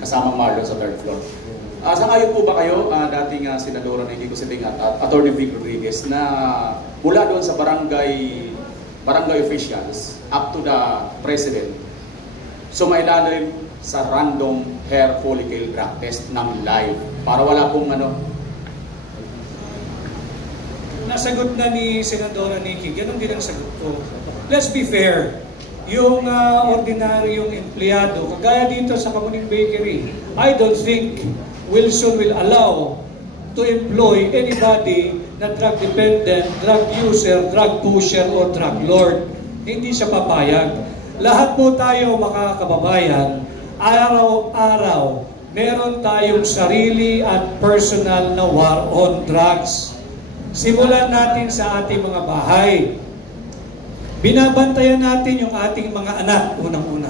kasamang Marlon sa third floor. Sangayon po ba kayo, dating Senadora Nikki Cositing at Attorney Vic Rodriguez, na mula doon sa barangay officials up to the President, sumailalim sa random hair follicle drug test ng live para wala pong Nasagot na ni Senadora Nikki, ganun din ang sagot ko. Let's be fair. Yung ordinaryong empleyado, kagaya dito sa Kamuning Bakery, I don't think Wilson will allow to employ anybody na drug dependent, drug user, drug pusher, or drug lord. Hindi siya papayag. Lahat po tayo, mga kababayan, araw-araw, meron tayong sarili at personal na war on drugs. Simulan natin sa ating mga bahay. Binabantayan natin yung ating mga anak, unang-una.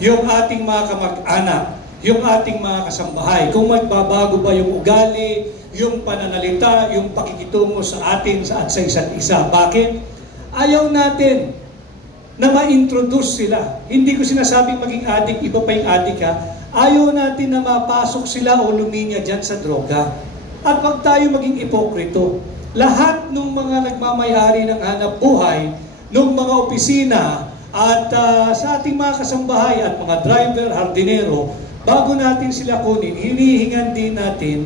Yung ating mga kamag-anak, yung ating mga kasambahay, kung magbabago ba yung ugali, yung pananalita, yung pakikitungo sa atin at sa isa't isa. Bakit? Ayaw natin na ma-introduce sila. Hindi ko sinasabing maging adik, iba pa yung adik ha. Ayaw natin na mapasok sila o luminya dyan sa droga. At wag tayo maging ipokrito. Lahat ng mga nagmamayari ng hanap buhay, ng mga opisina, at sa ating mga kasambahay at mga driver, hardinero, bago natin sila kunin, hinihingan din natin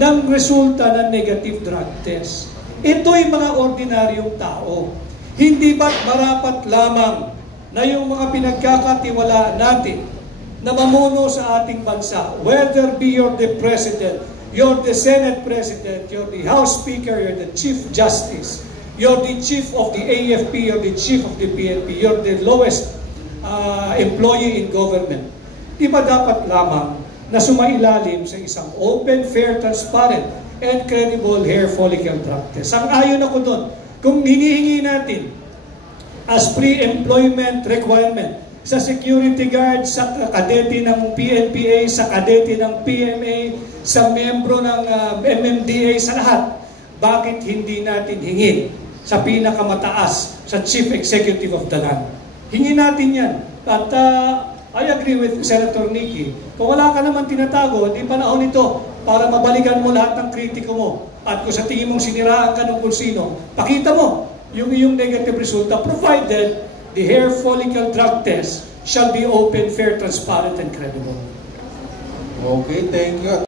ng resulta ng negative drug test. Ito'y mga ordinaryong tao. Hindi ba't marapat lamang na yung mga pinagkakatiwalaan natin na mamuno sa ating bansa, whether be you're the President, you're the Senate President, you're the House Speaker, you're the Chief Justice, you're the Chief of the AFP, you're the Chief of the PNP, you're the lowest employee in government. Di ba dapat lamang na sumailalim sa isang open, fair, transparent, and credible hair follicle drug test? Sang-ayon ako doon. Kung hinihingi natin as pre-employment requirement sa security guard, sa kadete ng PNPA, sa kadete ng PMA, sa membro ng MMDA, sa lahat, bakit hindi natin hingin sa pinakamataas, sa Chief Executive of the land? Hingin natin yan. At I agree with Senator Nikki. Kung wala ka naman tinatago, di panahon ito para mabalikan mo lahat ng kritiko mo. At kung sa tingin mong siniraan ka ng kung sino, pakita mo yung iyong negative resulta, provided the hair follicle drug test shall be open, fair, transparent, and credible. Okay, thank you.